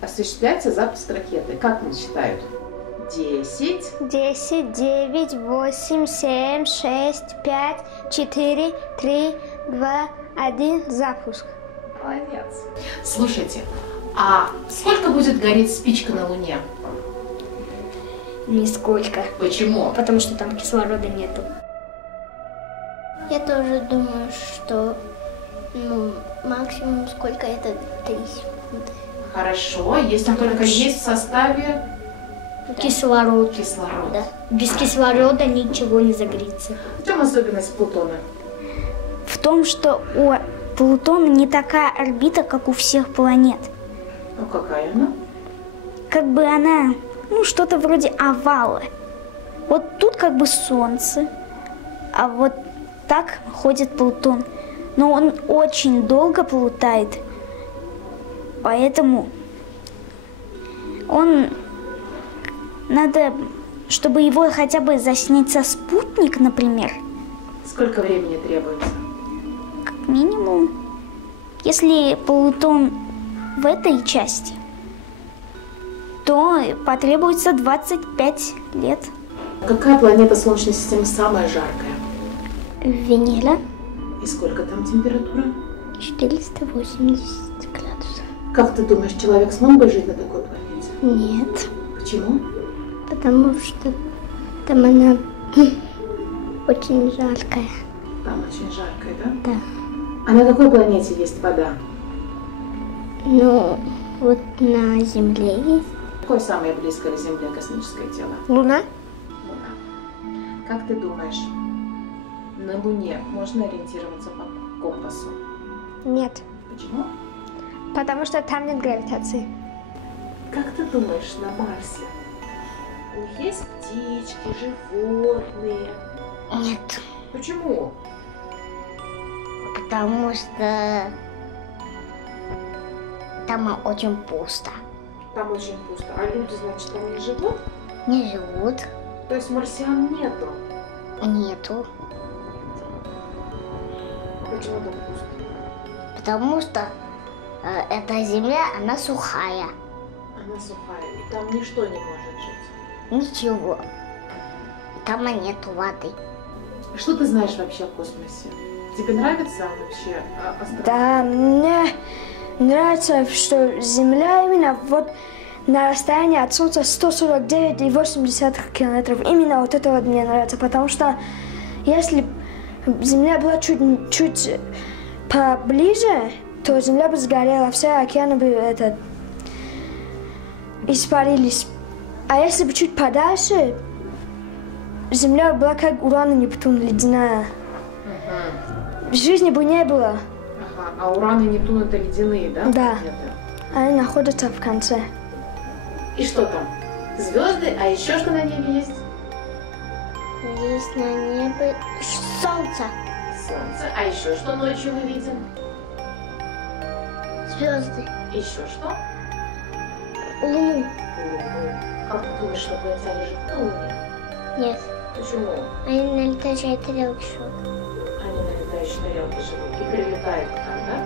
осуществляется запуск ракеты? Как они считают? 10. 10, 9, 8, 7, 6, 5, 4, 3, 2, 1, запуск. Молодец. Слушайте, а сколько будет гореть спичка на Луне? Нисколько. Почему? Потому что там кислорода нету. Я тоже думаю, что максимум сколько это 3 секунды. Хорошо, если только есть в составе Кислород. кислород. Да. Без кислорода ничего не загорится. В чем особенность Плутона? В том, что у Плутона не такая орбита, как у всех планет. Ну какая она? Как бы она, что-то вроде овала. Вот тут как бы Солнце, а вот так ходит Плутон. Но он очень долго плутает, поэтому надо, чтобы его хотя бы заснять со спутник, например. Сколько времени требуется? Как минимум. Если Плутон в этой части, то потребуется 25 лет. Какая планета Солнечной системы самая жаркая? Венера И сколько там температура? 480 градусов. Как ты думаешь, человек смог бы жить на такой планете? Нет, Почему? потому что там она очень жаркая. Там очень жаркая, да? Да. А на какой планете есть вода? Ну, вот на Земле есть. Какое самое близкое к Земле космическое тело? Луна? Луна. Как ты думаешь, на Луне можно ориентироваться по компасу? Нет, Почему? потому что там нет гравитации. Как ты думаешь, на Марсе у них есть птички, животные? Нет, Почему? потому что там очень пусто. Там очень пусто. А люди, значит, там не живут? Не живут. То есть марсиан нету? Нету. Почему там пусто? Потому что эта земля, она сухая. Она сухая, и там ничто не может жить. Ничего. Там нету воды. Что ты знаешь вообще о космосе? Тебе нравится вообще астрономия? Да, мне нравится, что Земля именно вот на расстоянии от Солнца 149,8 километров. Именно вот это вот мне нравится, потому что если Земля была чуть поближе, то Земля бы сгорела, все океаны бы испарились. А если бы чуть подальше, Земля была как Уран и Нептун, ледяная. Жизни бы не было. Ага. А Уран и Нептун это ледяные, да? Да. планеты? Они находятся в конце. И что там? Звезды, а еще что на небе есть? Есть на небе солнце, Солнце. А еще что ночью мы видим? звезды, Еще что? луну. Луну. Как ты думаешь, что инопланетяне живут на Луне? Нет, Почему? они на летающей тарелке живут. Они на летающей тарелке живут и прилетают там, да?